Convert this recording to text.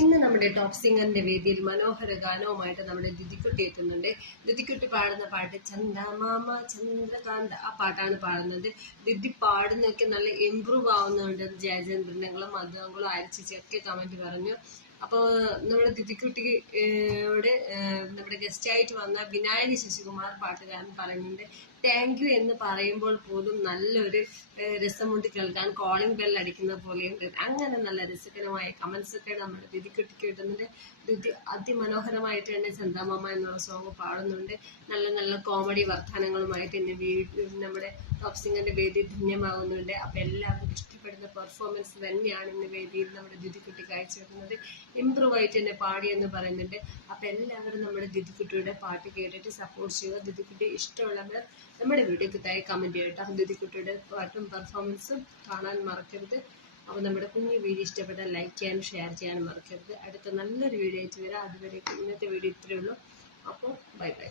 ഇന്ന് നമ്മുടെ ടോപ്പ് സിംഗറിന്റെ വേദിയിൽ മനോഹര ഗാനവുമായിട്ട് നമ്മുടെ ദിദിക്കുട്ടി എത്തുന്നുണ്ട്. ദിദിക്കുട്ടി പാടുന്ന പാട്ട് ചന്ദമാമ ചന്ദ്രകാന്ത, ആ പാട്ടാണ് പാടുന്നത്. ദിദി പാടുന്നൊക്കെ നല്ല ഇമ്പ്രൂവ് ആവുന്നുണ്ട്. ജയചന്ദ്രനങ്ങളും മധുങ്ങളും ആരിച്ചൊക്കെ കമന്റ് പറഞ്ഞു. അപ്പോൾ നമ്മുടെ ദിദിക്കുട്ടിയോട് നമ്മുടെ ഗസ്റ്റായിട്ട് വന്ന വിനായക ശശികുമാർ പാട്ടുകാരൻ പറയുന്നുണ്ട്, താങ്ക് യു എന്ന് പറയുമ്പോൾ പോലും നല്ലൊരു രസമുണ്ട് കേൾക്കാൻ, കോളിംഗ് ബെൽ അടിക്കുന്ന പോലെയുണ്ട്. അങ്ങനെ നല്ല രസകരമായ കമന്റ്സ് ഒക്കെ നമ്മുടെ ദിദിക്കുട്ടിക്ക് കിട്ടുന്നുണ്ട്. ദിദി അതിമനോഹരമായിട്ട് തന്നെ ചന്ദമാമ എന്നുള്ള സോങ് പാടുന്നുണ്ട്. നല്ല നല്ല കോമഡി വർത്തമാനങ്ങളുമായിട്ട് ഇന്ന് നമ്മുടെ ടോപ്പ് സിംഗറിന്റെ വേദി ധന്യമാകുന്നുണ്ട്. അപ്പൊ എല്ലാവർക്കും ഇഷ്ടപ്പെടുന്ന പെർഫോമൻസ് തന്നെയാണ് ഇന്ന് വേദിയിൽ നമ്മുടെ ദിദിക്കുട്ടി കാഴ്ചവെക്കുന്നത്. ഇംപ്രൂവ് ആയിട്ട് തന്നെ പാടി എന്ന് പറയുന്നുണ്ട്. അപ്പൊ എല്ലാവരും നമ്മുടെ ദിദിക്കുട്ടിയുടെ പാട്ട് കേട്ടിട്ട് സപ്പോർട്ട് ചെയ്യുക. ദിദിക്കുട്ടി ഇഷ്ടമുള്ളവർ നമ്മുടെ വീഡിയോക്ക് താഴെ കമന്റ് ചെയ്യട്ടോ. ദിദിക്കുട്ടിയുടെ പാട്ടും പെർഫോമൻസും കാണാൻ മറക്കരുത്. അപ്പോൾ നമ്മുടെ കുഞ്ഞു വീഡിയോ ഇഷ്ടപ്പെട്ടാൽ ലൈക്ക് ചെയ്യാനും ഷെയർ ചെയ്യാനും മറക്കരുത്. അടുത്ത നല്ലൊരു വീഡിയോ ആയിട്ട് വരാം. അതുവരെ ഇന്നത്തെ വീഡിയോ ഇത്രയേ ഉള്ളൂ. അപ്പോൾ ബൈ ബൈ.